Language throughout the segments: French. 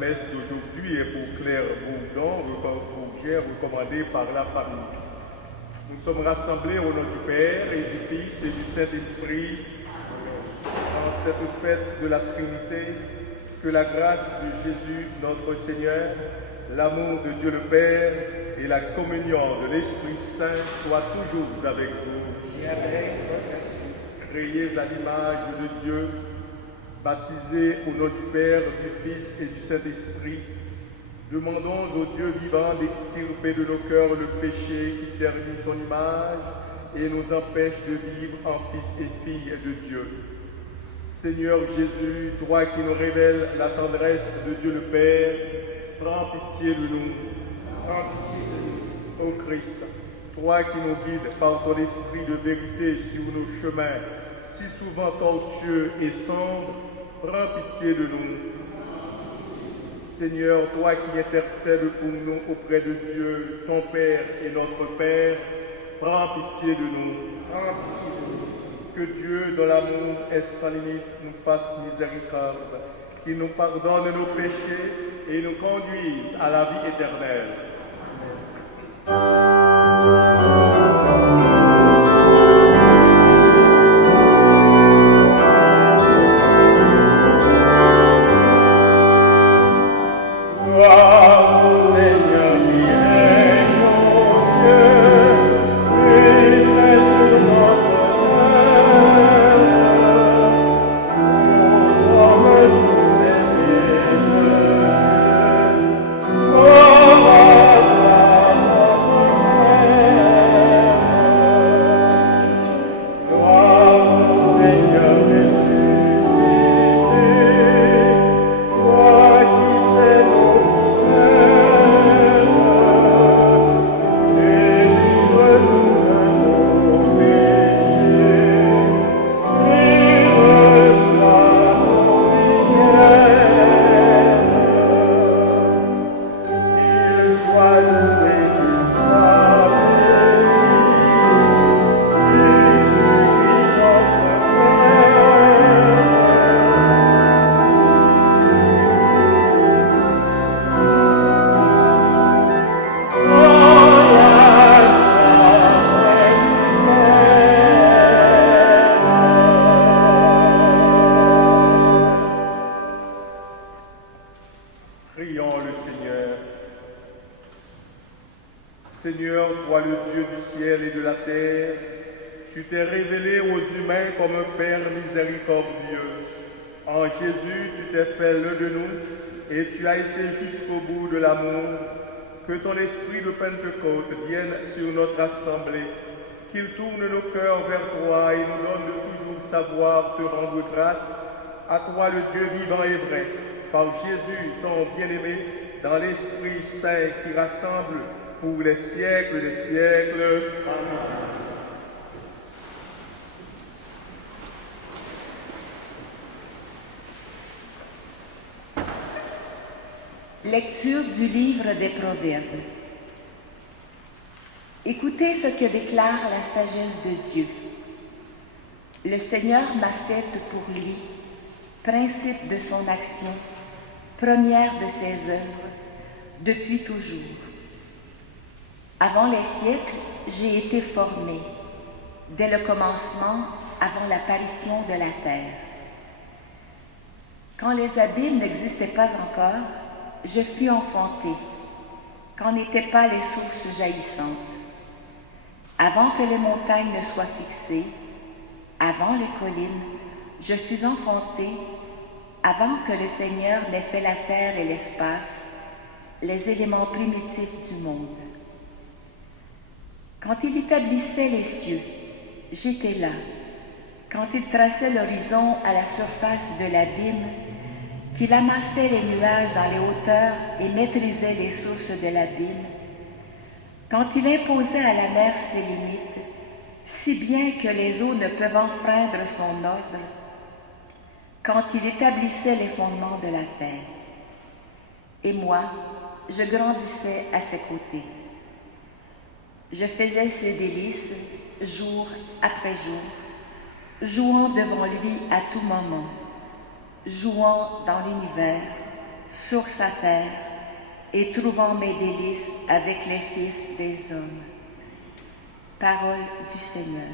messe d'aujourd'hui est pour Claire Bourgière, recommandée par la famille. Nous sommes rassemblés au nom du Père et du Fils et du Saint-Esprit dans cette fête de la Trinité. Que la grâce de Jésus, notre Seigneur, l'amour de Dieu le Père et la communion de l'Esprit Saint soient toujours avec vous. Créés à l'image de Dieu, baptisés au nom du Père, du Fils et du Saint-Esprit, demandons au Dieu vivant d'extirper de nos cœurs le péché qui ternit son image et nous empêche de vivre en fils et filles de Dieu. Seigneur Jésus, toi qui nous révèles la tendresse de Dieu le Père, prends pitié de nous. Prends pitié de nous. Ô Christ, toi qui nous guides par ton esprit de vérité sur nos chemins, si souvent tortueux et sombres, prends pitié de nous. Seigneur, toi qui intercèdes pour nous auprès de Dieu, ton Père et notre Père, prends pitié de nous. Prends pitié de nous. Que Dieu, dont l'amour est sans limite, nous fasse miséricorde, qu'il nous pardonne nos péchés et nous conduise à la vie éternelle. Que ton esprit de Pentecôte vienne sur notre assemblée, qu'il tourne nos cœurs vers toi et nous donne de toujours savoir te rendre grâce, à toi le Dieu vivant et vrai, par Jésus ton bien-aimé, dans l'Esprit Saint qui rassemble pour les siècles des siècles. Amen. Lecture du livre des Proverbes. Écoutez ce que déclare la sagesse de Dieu. Le Seigneur m'a faite pour lui, principe de son action, première de ses œuvres, depuis toujours. Avant les siècles, j'ai été formé, dès le commencement, avant l'apparition de la terre. Quand les abîmes n'existaient pas encore, je fus enfanté, quand n'étaient pas les sources jaillissantes. Avant que les montagnes ne soient fixées, avant les collines, je fus enfanté, avant que le Seigneur n'ait fait la terre et l'espace, les éléments primitifs du monde. Quand il établissait les cieux, j'étais là. Quand il traçait l'horizon à la surface de l'abîme, qu'il amassait les nuages dans les hauteurs et maîtrisait les sources de l'abîme, quand il imposait à la mer ses limites, si bien que les eaux ne peuvent enfreindre son ordre, quand il établissait les fondements de la terre. Et moi, je grandissais à ses côtés. Je faisais ses délices jour après jour, jouant devant lui à tout moment, jouant dans l'univers, sur sa terre et trouvant mes délices avec les fils des hommes. Parole du Seigneur.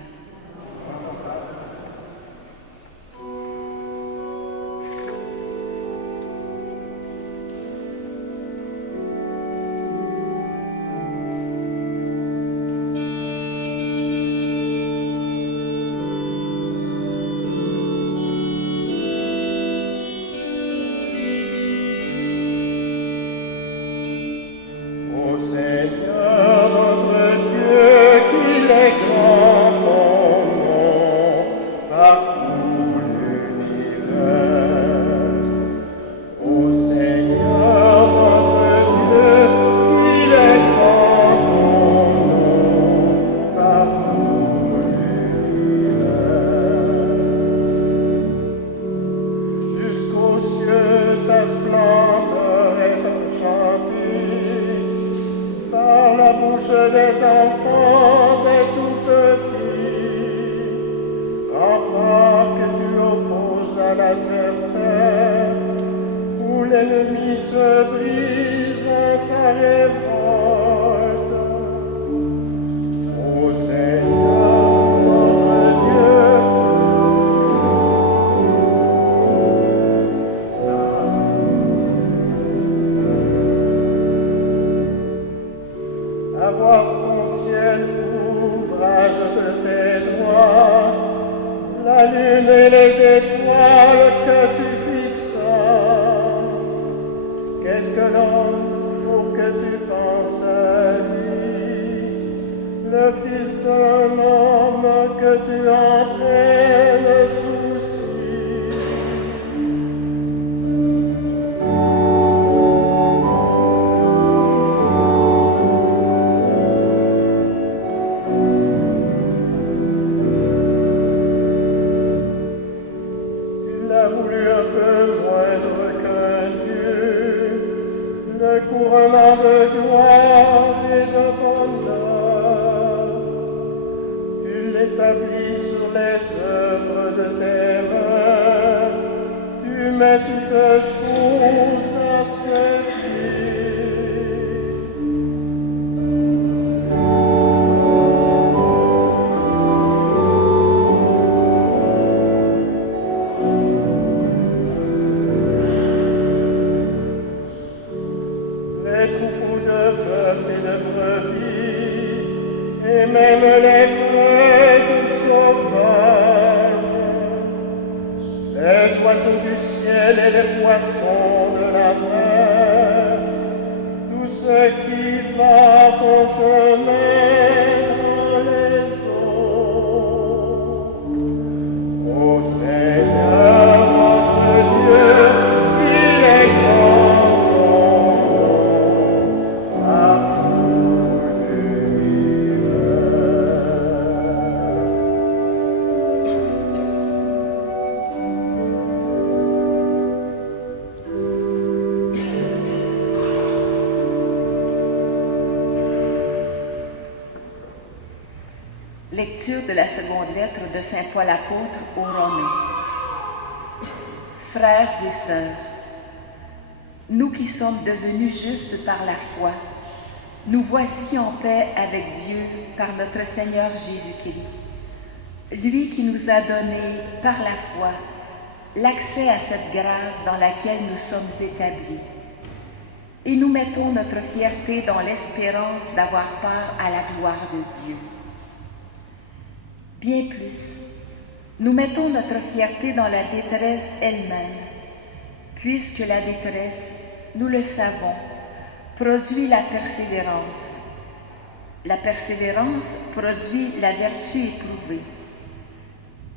Lecture de la seconde lettre de Saint Paul apôtre aux Romains. Frères et sœurs, nous qui sommes devenus justes par la foi, nous voici en paix avec Dieu par notre Seigneur Jésus-Christ, lui qui nous a donné par la foi l'accès à cette grâce dans laquelle nous sommes établis. Et nous mettons notre fierté dans l'espérance d'avoir part à la gloire de Dieu. Bien plus, nous mettons notre fierté dans la détresse elle-même, puisque la détresse, nous le savons, produit la persévérance. La persévérance produit la vertu éprouvée.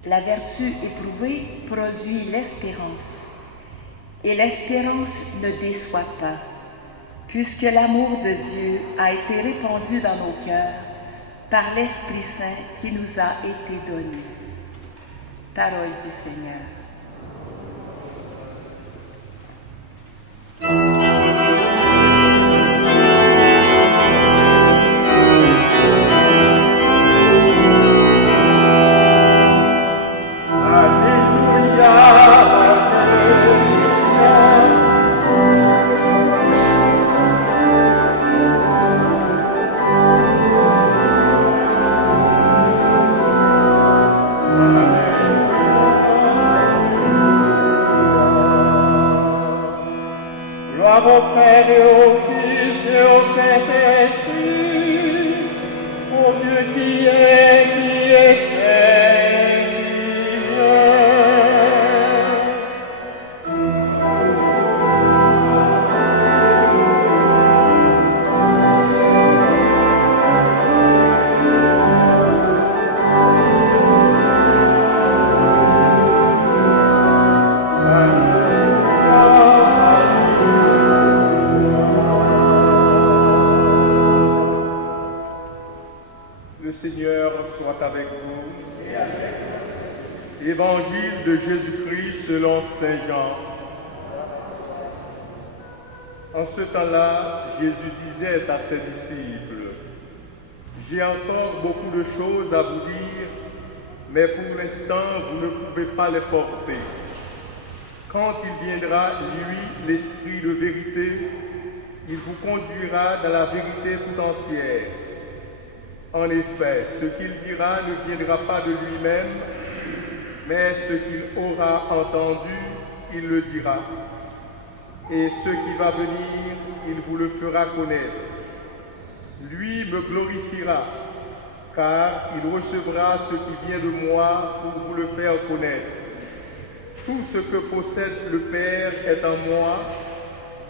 La vertu éprouvée produit l'espérance. Et l'espérance ne déçoit pas, puisque l'amour de Dieu a été répandu dans nos cœurs par l'Esprit Saint qui nous a été donné. Parole du Seigneur. Alléluia, Alléluia. Évangile de Jésus-Christ selon Saint Jean. En ce temps-là, Jésus disait à ses disciples, « J'ai encore beaucoup de choses à vous dire, mais pour l'instant, vous ne pouvez pas les porter. Quand il viendra, lui, l'Esprit de vérité, il vous conduira dans la vérité tout entière. En effet, ce qu'il dira ne viendra pas de lui-même, mais ce qu'il aura entendu, il le dira. Et ce qui va venir, il vous le fera connaître. Lui me glorifiera, car il recevra ce qui vient de moi pour vous le faire connaître. Tout ce que possède le Père est en moi.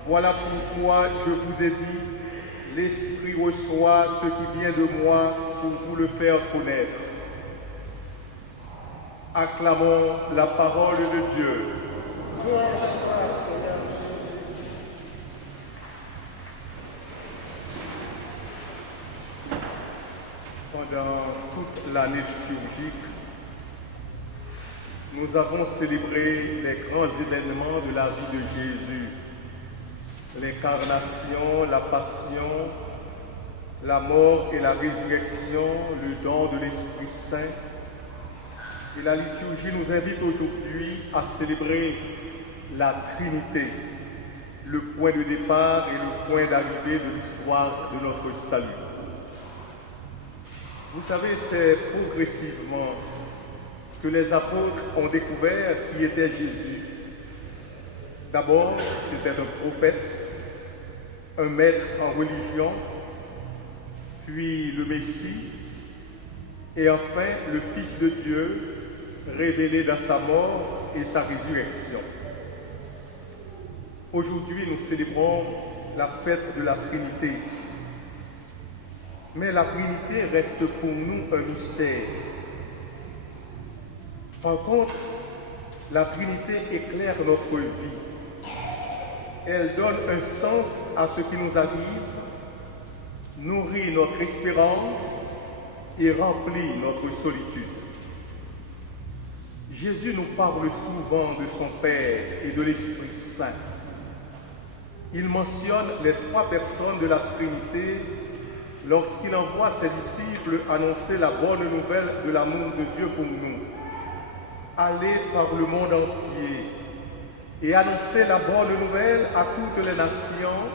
Voilà pourquoi je vous ai dit, l'Esprit reçoit ce qui vient de moi pour vous le faire connaître. » Acclamons la parole de Dieu. Gloire à toi, Seigneur Jésus. Pendant toute l'année liturgique, nous avons célébré les grands événements de la vie de Jésus. L'incarnation, la passion, la mort et la résurrection, le don de l'Esprit Saint. Et la liturgie nous invite aujourd'hui à célébrer la Trinité, le point de départ et le point d'arrivée de l'histoire de notre salut. Vous savez, c'est progressivement que les apôtres ont découvert qui était Jésus. D'abord, c'était un prophète, un maître en religion, puis le Messie, et enfin le Fils de Dieu, révélé dans sa mort et sa résurrection. Aujourd'hui, nous célébrons la fête de la Trinité. Mais la Trinité reste pour nous un mystère. Par contre, la Trinité éclaire notre vie. Elle donne un sens à ce qui nous arrive, nourrit notre espérance et remplit notre solitude. Jésus nous parle souvent de son Père et de l'Esprit Saint. Il mentionne les trois personnes de la Trinité lorsqu'il envoie ses disciples annoncer la bonne nouvelle de l'amour de Dieu pour nous. Allez par le monde entier et annoncer la bonne nouvelle à toutes les nations,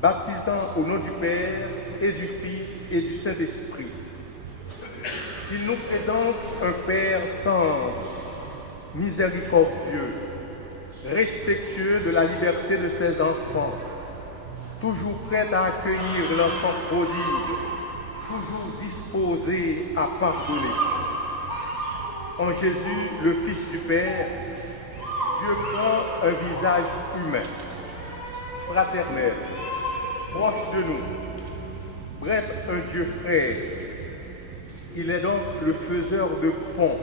baptisant au nom du Père et du Fils et du Saint-Esprit. Il nous présente un Père tendre, miséricordieux, respectueux de la liberté de ses enfants, toujours prêt à accueillir l'enfant prodigue, toujours disposé à pardonner. En Jésus, le Fils du Père, Dieu prend un visage humain, fraternel, proche de nous, bref, un Dieu frère. Il est donc le faiseur de pont,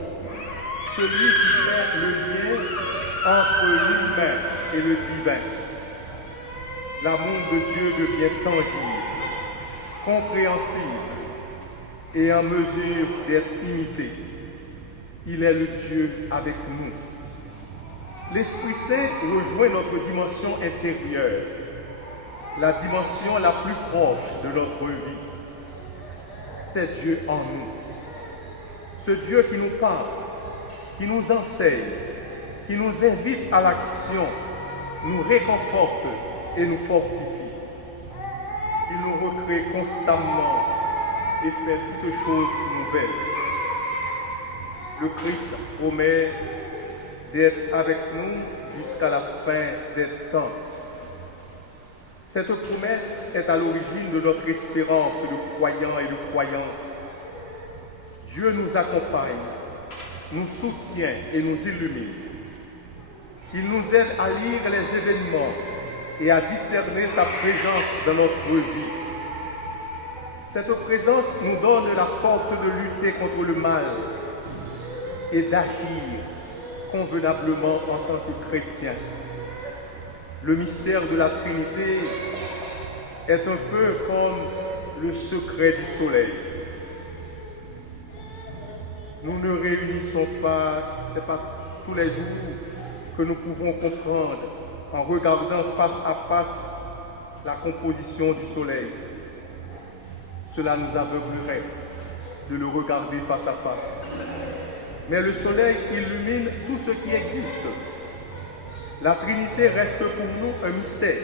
celui qui fait le lien entre l'humain et le divin. L'amour de Dieu devient tangible, compréhensible et en mesure d'être imité. Il est le Dieu avec nous. L'Esprit Saint rejoint notre dimension intérieure, la dimension la plus proche de notre vie. C'est Dieu en nous. Ce Dieu qui nous parle, qui nous enseigne, qui nous invite à l'action, nous réconforte et nous fortifie. Il nous recrée constamment et fait toutes choses nouvelles. Le Christ promet d'être avec nous jusqu'à la fin des temps. Cette promesse est à l'origine de notre espérance de croyants et de croyantes. Dieu nous accompagne, nous soutient et nous illumine. Il nous aide à lire les événements et à discerner sa présence dans notre vie. Cette présence nous donne la force de lutter contre le mal et d'agir convenablement en tant que chrétiens. Le mystère de la Trinité est un peu comme le secret du soleil. Nous ne réunissons pas, ce n'est pas tous les jours que nous pouvons comprendre en regardant face à face la composition du soleil. Cela nous aveuglerait de le regarder face à face. Mais le soleil illumine tout ce qui existe. La Trinité reste pour nous un mystère,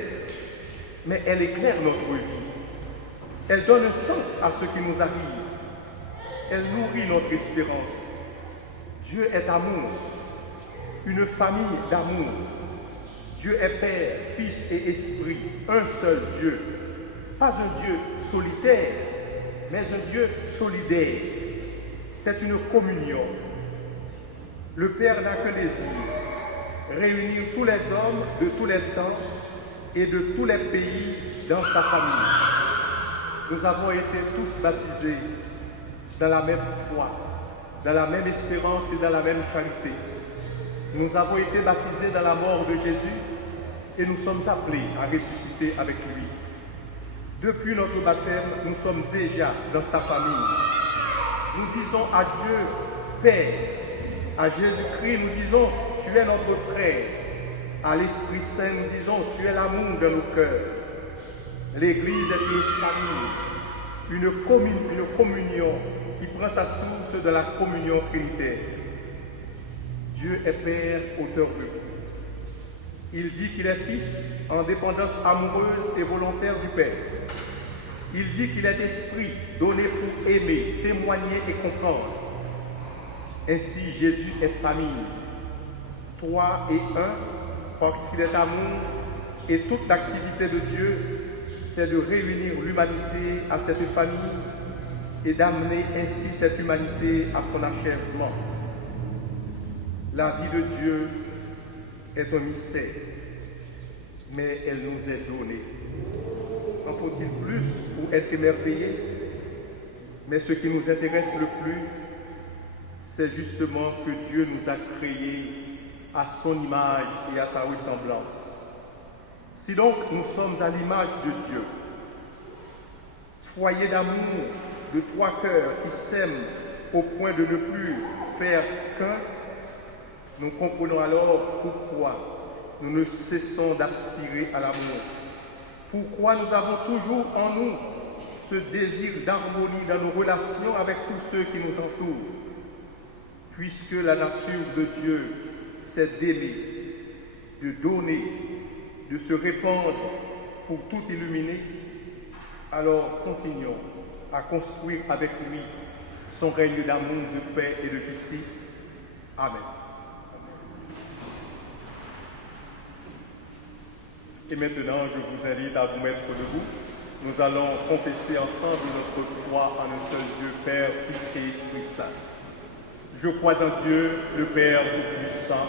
mais elle éclaire notre vie. Elle donne un sens à ce qui nous arrive. Elle nourrit notre espérance. Dieu est amour, une famille d'amour. Dieu est Père, Fils et Esprit, un seul Dieu. Pas un Dieu solitaire, mais un Dieu solidaire. C'est une communion. Le Père n'a qu'un désir, réunir tous les hommes de tous les temps et de tous les pays dans sa famille. Nous avons été tous baptisés dans la même foi, dans la même espérance et dans la même charité. Nous avons été baptisés dans la mort de Jésus et nous sommes appelés à ressusciter avec lui. Depuis notre baptême, nous sommes déjà dans sa famille. Nous disons à Dieu, Père. À Jésus-Christ, nous disons, tu es notre frère. À l'Esprit Saint, nous disons, tu es l'amour de nos cœurs. L'Église est une famille, une communion qui prend sa source de la communion trinitaire. Dieu est Père, auteur de tout. Il dit qu'il est Fils en dépendance amoureuse et volontaire du Père. Il dit qu'il est Esprit donné pour aimer, témoigner et comprendre. Ainsi, Jésus est famille, trois et un, parce qu'il est amour, et toute l'activité de Dieu, c'est de réunir l'humanité à cette famille et d'amener ainsi cette humanité à son achèvement. La vie de Dieu est un mystère, mais elle nous est donnée. En faut-il plus pour être émerveillé? Mais ce qui nous intéresse le plus, c'est justement que Dieu nous a créés à son image et à sa ressemblance. Si donc nous sommes à l'image de Dieu, foyer d'amour de trois cœurs qui s'aiment au point de ne plus faire qu'un, nous comprenons alors pourquoi nous ne cessons d'aspirer à l'amour. Pourquoi nous avons toujours en nous ce désir d'harmonie dans nos relations avec tous ceux qui nous entourent. Puisque la nature de Dieu, c'est d'aimer, de donner, de se répandre pour tout illuminer, alors continuons à construire avec lui son règne d'amour, de paix et de justice. Amen. Et maintenant, je vous invite à vous mettre debout. Nous allons confesser ensemble notre foi en un seul Dieu, Père, Fils et Esprit Saint. Je crois en Dieu, le Père Tout-Puissant,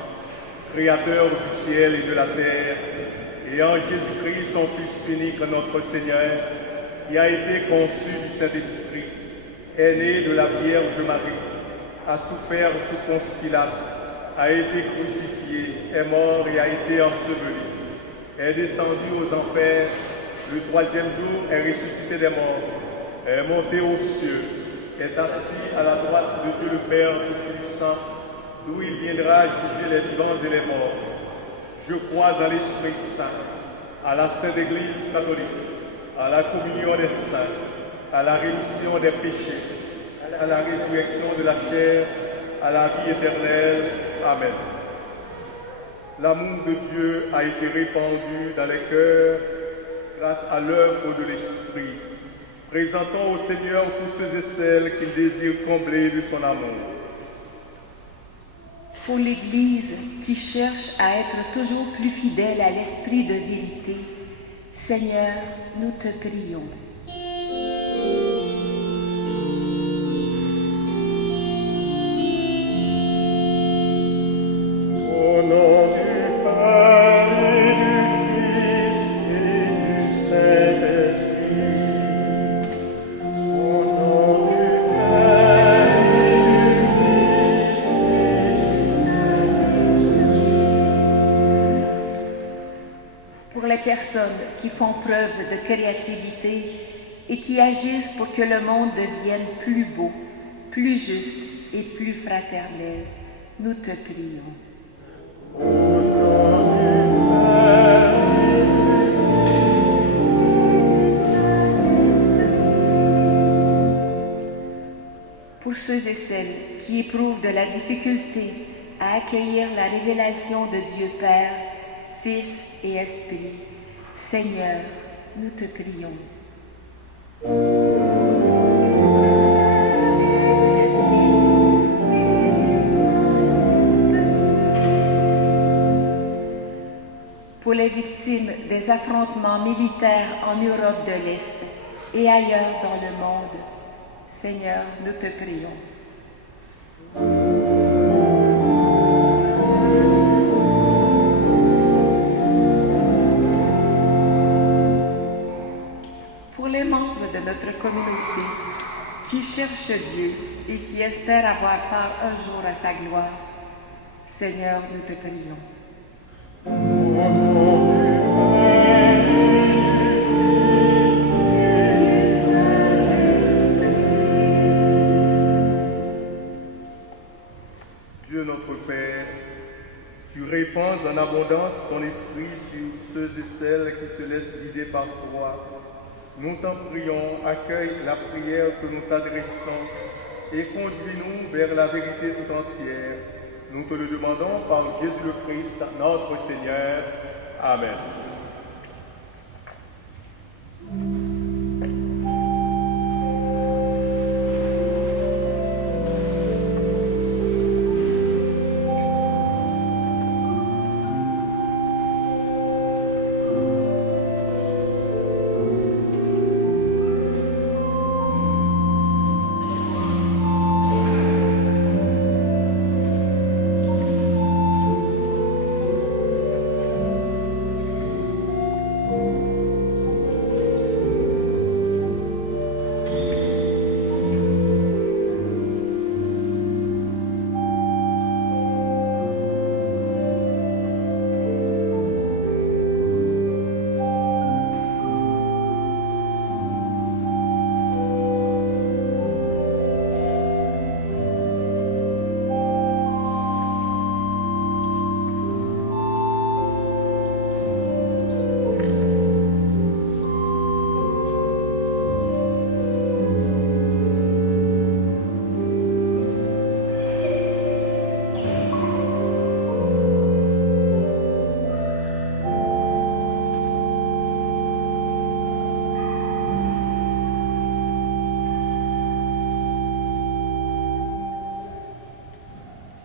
Créateur du ciel et de la terre, et en Jésus-Christ, son Fils unique, notre Seigneur, qui a été conçu du Saint-Esprit, est né de la Vierge Marie, a souffert sous Ponce Pilate, a été crucifié, est mort et a été enseveli, est descendu aux enfers, le troisième jour est ressuscité des morts, est monté aux cieux, est assis à la droite de Dieu le Père Tout-Puissant, d'où il viendra juger les vivants et les morts. Je crois en l'Esprit Saint, à la Sainte Église catholique, à la communion des saints, à la rémission des péchés, à la résurrection de la chair, à la vie éternelle. Amen. L'amour de Dieu a été répandu dans les cœurs grâce à l'œuvre de l'Esprit. Présentons au Seigneur tous ceux et celles qu'il désire combler de son amour. Pour l'Église qui cherche à être toujours plus fidèle à l'esprit de vérité, Seigneur, nous te prions. Au nom du Père et du Fils et du Saint-Esprit. Au nom du Père et du Fils et du Saint-Esprit. Pour les personnes qui font preuve de créativité et qui agissent pour que le monde devienne plus beau, plus juste et plus fraternelle, nous te prions. Au nom du Père et du Pour ceux et celles qui éprouvent de la difficulté à accueillir la révélation de Dieu Père, Fils et Esprit, Seigneur, nous te prions. Pour les victimes des affrontements militaires en Europe de l'Est et ailleurs dans le monde, Seigneur, nous te prions. Pour les membres de notre communauté qui cherchent Dieu et qui espèrent avoir part un jour à sa gloire, Seigneur, nous te prions. Au nom du Père et du Fils et Dieu notre Père, tu répands en abondance ton esprit sur ceux et celles qui se laissent guider par toi. Nous t'en prions, accueille la prière que nous t'adressons et conduis-nous vers la vérité tout entière. Nous te le demandons par Jésus le Christ, notre Seigneur. Amen.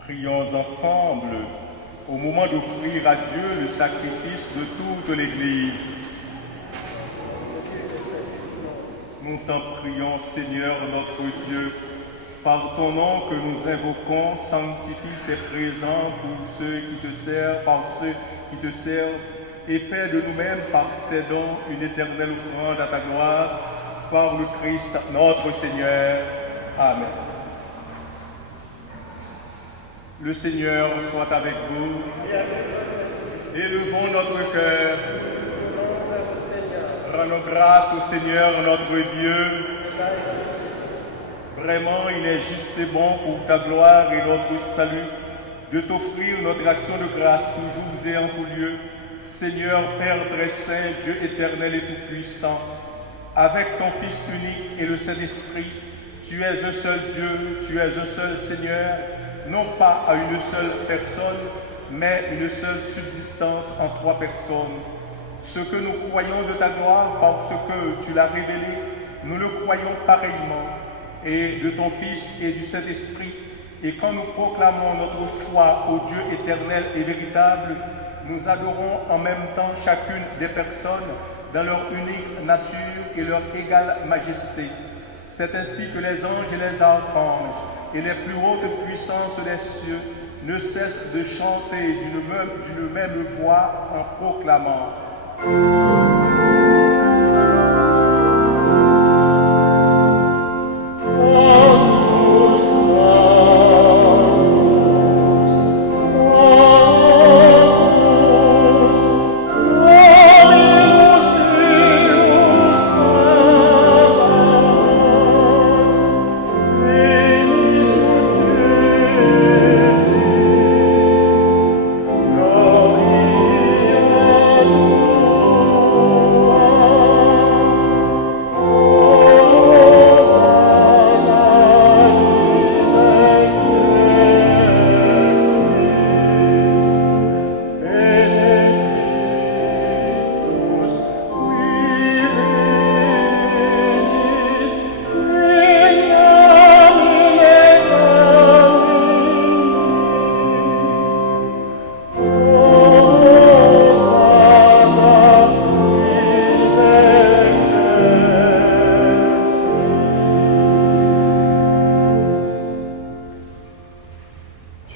Prions ensemble au moment d'offrir à Dieu le sacrifice de toute l'Église. Nous t'en prions, Seigneur notre Dieu, par ton nom que nous invoquons, sanctifie ces présents pour ceux qui te servent, par ceux qui te servent, et fais de nous-mêmes par ces dons une éternelle offrande à ta gloire, par le Christ notre Seigneur. Amen. Le Seigneur soit avec vous. Élevons notre cœur. Rendons grâce au Seigneur notre Dieu. Vraiment, il est juste et bon pour ta gloire et notre salut de t'offrir notre action de grâce toujours et en tout lieu. Seigneur, Père très saint, Dieu éternel et tout-puissant, avec ton Fils unique et le Saint-Esprit, tu es un seul Dieu, tu es un seul Seigneur, non pas à une seule personne, mais une seule subsistance en trois personnes. Ce que nous croyons de ta gloire parce que tu l'as révélé, nous le croyons pareillement, et de ton Fils et du Saint-Esprit. Et quand nous proclamons notre foi au Dieu éternel et véritable, nous adorons en même temps chacune des personnes dans leur unique nature et leur égale majesté. C'est ainsi que les anges et les archanges et les plus hautes puissances des cieux ne cessent de chanter d'une même voix en proclamant. Amen.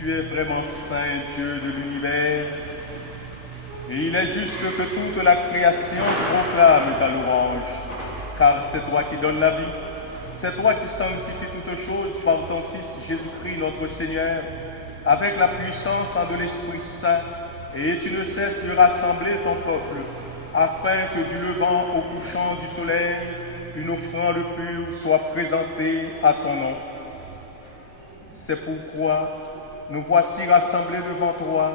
Tu es vraiment saint, Dieu de l'univers, et il est juste que toute la création proclame ta louange, car c'est toi qui donnes la vie, c'est toi qui sanctifies toutes choses par ton Fils Jésus-Christ notre Seigneur, avec la puissance de l'Esprit Saint, et tu ne cesses de rassembler ton peuple, afin que du levant au couchant du soleil, une offrande pure soit présentée à ton nom. C'est pourquoi nous voici rassemblés devant toi,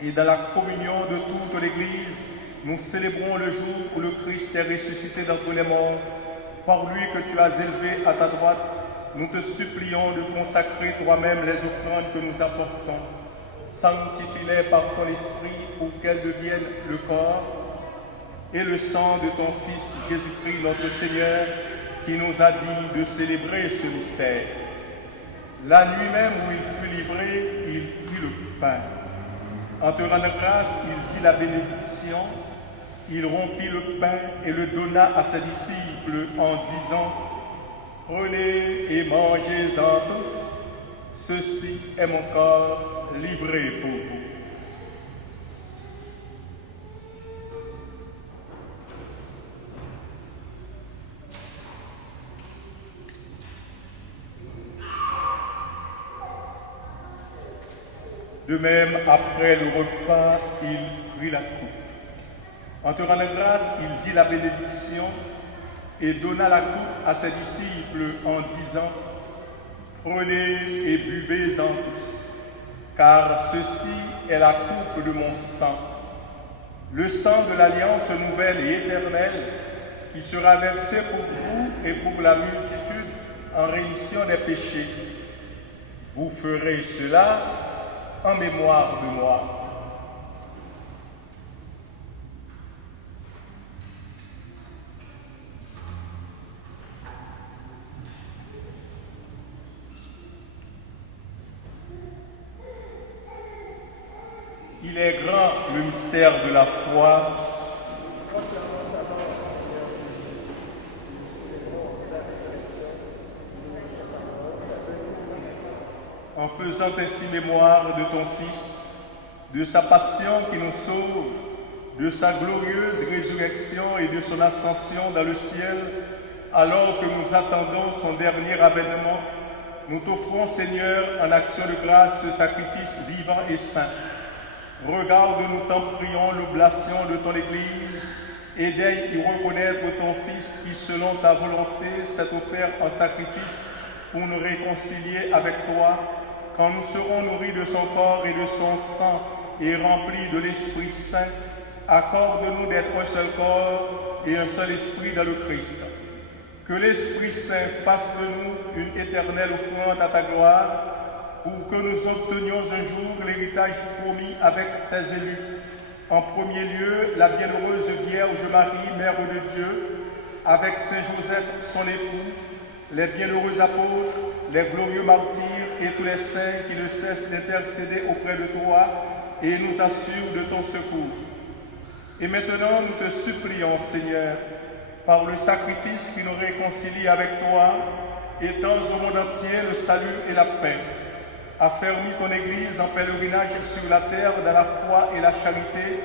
et dans la communion de toute l'Église, nous célébrons le jour où le Christ est ressuscité d'entre les morts. Par lui que tu as élevé à ta droite, nous te supplions de consacrer toi-même les offrandes que nous apportons. Sanctifie-les par ton esprit pour qu'elles deviennent le corps et le sang de ton Fils Jésus-Christ notre Seigneur, qui nous a dit de célébrer ce mystère. La nuit même où il fut livré, il prit le pain. En te rendant grâce, il dit la bénédiction, il rompit le pain et le donna à ses disciples en disant « Prenez et mangez-en tous, ceci est mon corps livré pour vous. » De même, après le repas, il prit la coupe. En te rendant grâce, il dit la bénédiction et donna la coupe à ses disciples en disant « Prenez et buvez-en tous, car ceci est la coupe de mon sang, le sang de l'alliance nouvelle et éternelle qui sera versé pour vous et pour la multitude en rémission des péchés. Vous ferez cela en mémoire de moi. » Il est grand le mystère de la foi. En faisant ainsi mémoire de ton Fils, de sa passion qui nous sauve, de sa glorieuse résurrection et de son ascension dans le ciel, alors que nous attendons son dernier avènement, nous t'offrons, Seigneur, en action de grâce, ce sacrifice vivant et saint. Regarde, nous t'en prions, l'oblation de ton Église, et daigne y reconnaître ton Fils qui, selon ta volonté, s'est offert en sacrifice pour nous réconcilier avec toi, quand nous serons nourris de son corps et de son sang et remplis de l'Esprit Saint. Accorde-nous d'être un seul corps et un seul esprit dans le Christ. Que l'Esprit Saint fasse de nous une éternelle offrande à ta gloire, pour que nous obtenions un jour l'héritage promis avec tes élus. En premier lieu, la bienheureuse Vierge Marie, Mère de Dieu, avec Saint Joseph, son époux, les bienheureux apôtres, les glorieux martyrs et tous les saints qui ne cessent d'intercéder auprès de toi et nous assurent de ton secours. Et maintenant, nous te supplions, Seigneur, par le sacrifice qui nous réconcilie avec toi, étends au monde entier le salut et la paix. Affermis ton Église en pèlerinage sur la terre dans la foi et la charité,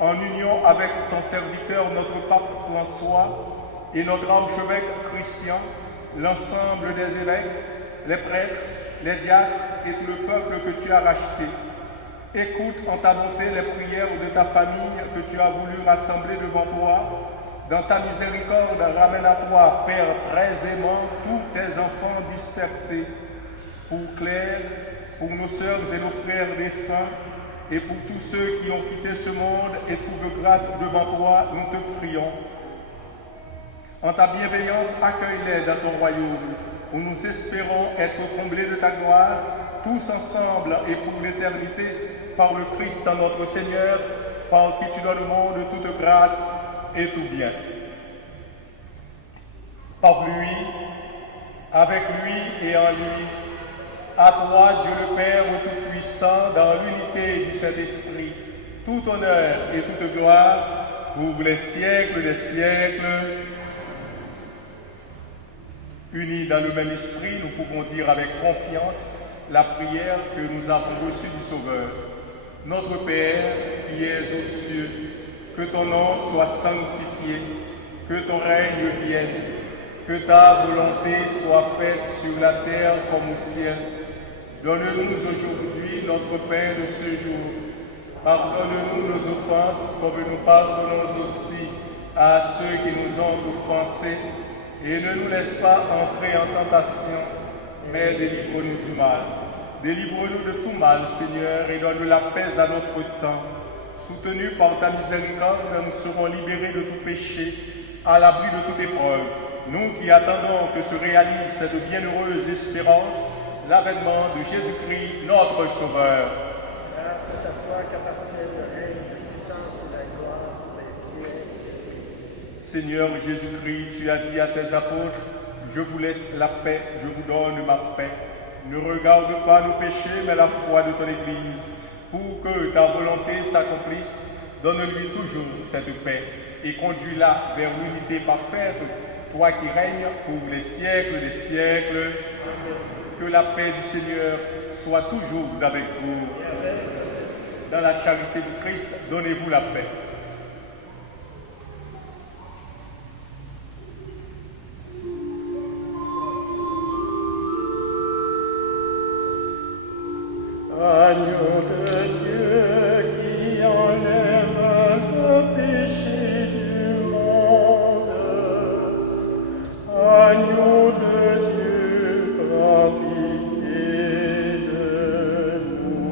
en union avec ton serviteur, notre pape François, et notre archevêque Christian, l'ensemble des évêques, les prêtres, les diacres et tout le peuple que tu as racheté. Écoute en ta bonté les prières de ta famille que tu as voulu rassembler devant toi. Dans ta miséricorde, ramène à toi, Père très aimant, tous tes enfants dispersés. Pour Claire, pour nos sœurs et nos frères défunts, et pour tous ceux qui ont quitté ce monde et trouvent grâce devant toi, nous te prions. En ta bienveillance, accueille-les dans ton royaume, où nous espérons être comblés de ta gloire, tous ensemble et pour l'éternité, par le Christ notre Seigneur, par qui tu donnes au monde toute grâce et tout bien. Par lui, avec lui et en lui, à toi, Dieu le Père Tout-Puissant, dans l'unité du Saint-Esprit, tout honneur et toute gloire pour les siècles des siècles. Unis dans le même esprit, nous pouvons dire avec confiance la prière que nous avons reçue du Sauveur. Notre Père, qui es aux cieux, que ton nom soit sanctifié, que ton règne vienne, que ta volonté soit faite sur la terre comme au ciel. Donne-nous aujourd'hui notre pain de ce jour. Pardonne-nous nos offenses, comme nous pardonnons aussi à ceux qui nous ont offensés. Et ne nous laisse pas entrer en tentation, mais délivre-nous du mal. Délivre-nous de tout mal, Seigneur, et donne la paix à notre temps. Soutenus par ta miséricorde, nous serons libérés de tout péché, à l'abri de toute épreuve. Nous qui attendons que se réalise cette bienheureuse espérance, l'avènement de Jésus-Christ, notre Sauveur. Grâce à toi qu'appartiennent le règne, la puissance et la gloire pour les siècles. Seigneur Jésus-Christ, tu as dit à tes apôtres, je vous laisse la paix, je vous donne ma paix. Ne regarde pas nos péchés, mais la foi de ton Église. Pour que ta volonté s'accomplisse, donne-lui toujours cette paix et conduis-la vers l'unité parfaite, toi qui règnes pour les siècles des siècles. Que la paix du Seigneur soit toujours avec vous. Dans la charité du Christ, donnez-vous la paix. Agneau de Dieu qui enlève le péché du monde, agneau de Dieu, prends pitié de nous.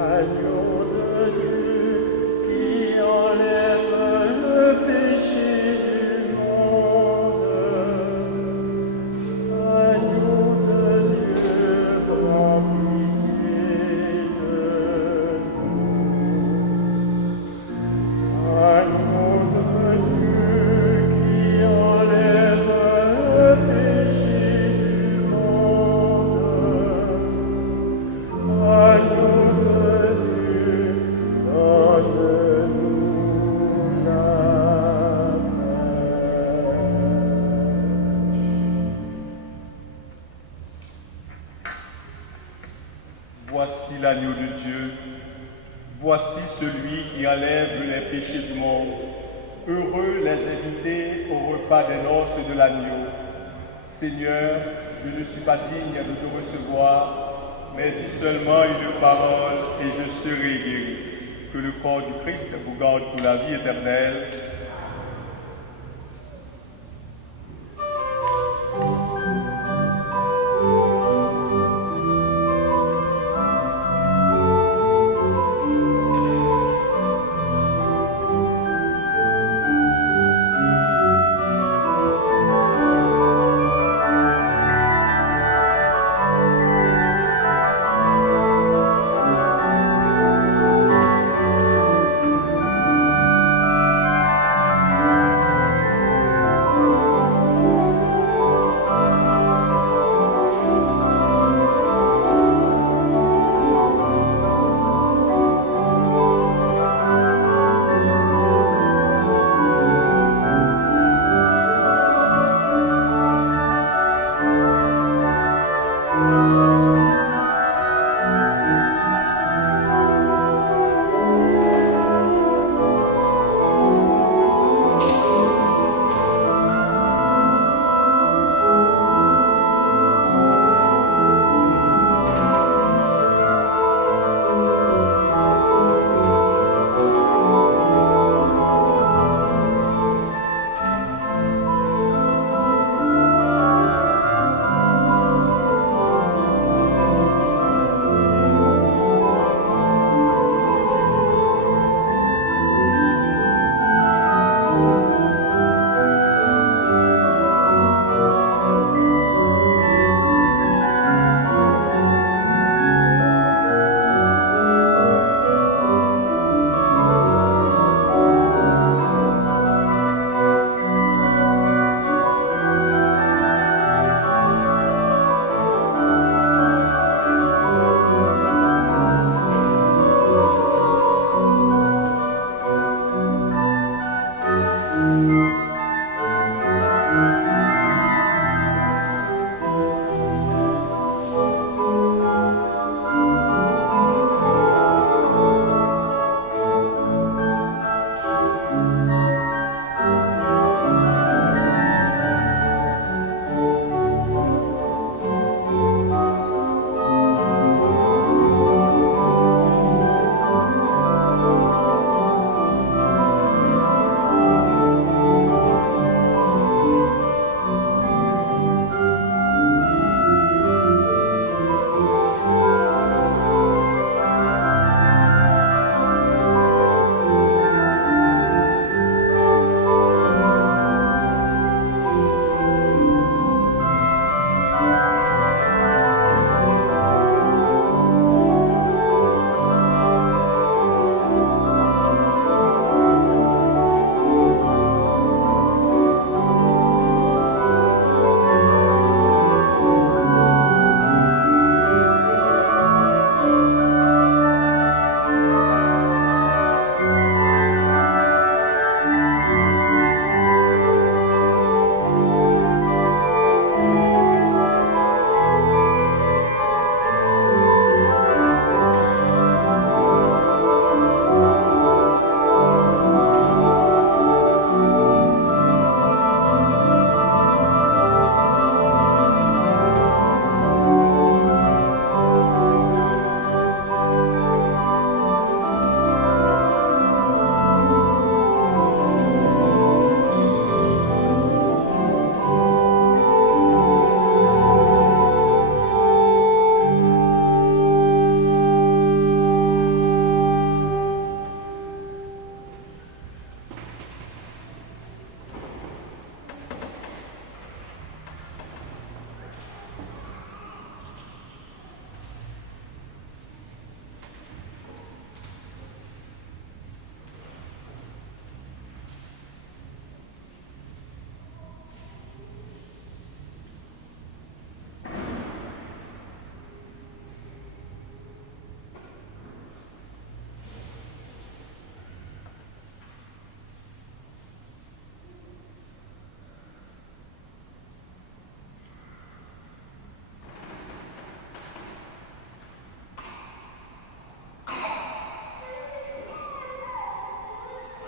Agneau de Dieu qui enlève le péché du monde, agneau de Dieu, prends pitié de nous. Agneau de Dieu qui enlève le péché du monde, agneau de Dieu, donne-nous la paix. Voici l'agneau de Dieu, voici celui qui enlève les péchés du monde. Heureux les invités au repas des noces de l'agneau. Seigneur, je ne suis pas digne de te recevoir, mais dis seulement une parole et je serai guéri. Que le corps du Christ vous garde pour la vie éternelle.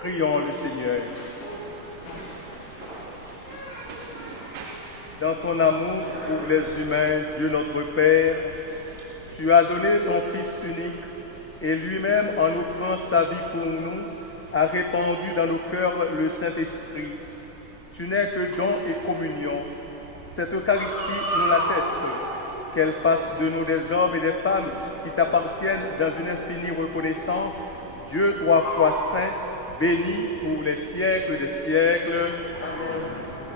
Prions le Seigneur. Dans ton amour pour les humains, Dieu notre Père, tu as donné ton Fils unique et lui-même, en offrant sa vie pour nous, a répandu dans nos cœurs le Saint-Esprit. Tu n'es que don et communion. Cette Eucharistie nous l'atteste, qu'elle fasse de nous des hommes et des femmes qui t'appartiennent dans une infinie reconnaissance. Dieu, trois fois saint, béni pour les siècles des siècles.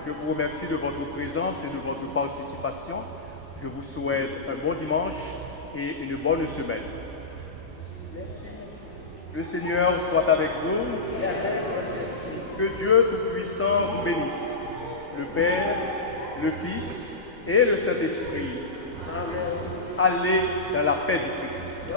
Je vous remercie de votre présence et de votre participation. Je vous souhaite un bon dimanche et une bonne semaine. Le Seigneur soit avec vous. Que Dieu Tout-Puissant vous bénisse, le Père, le Fils et le Saint-Esprit. Allez dans la paix du Christ.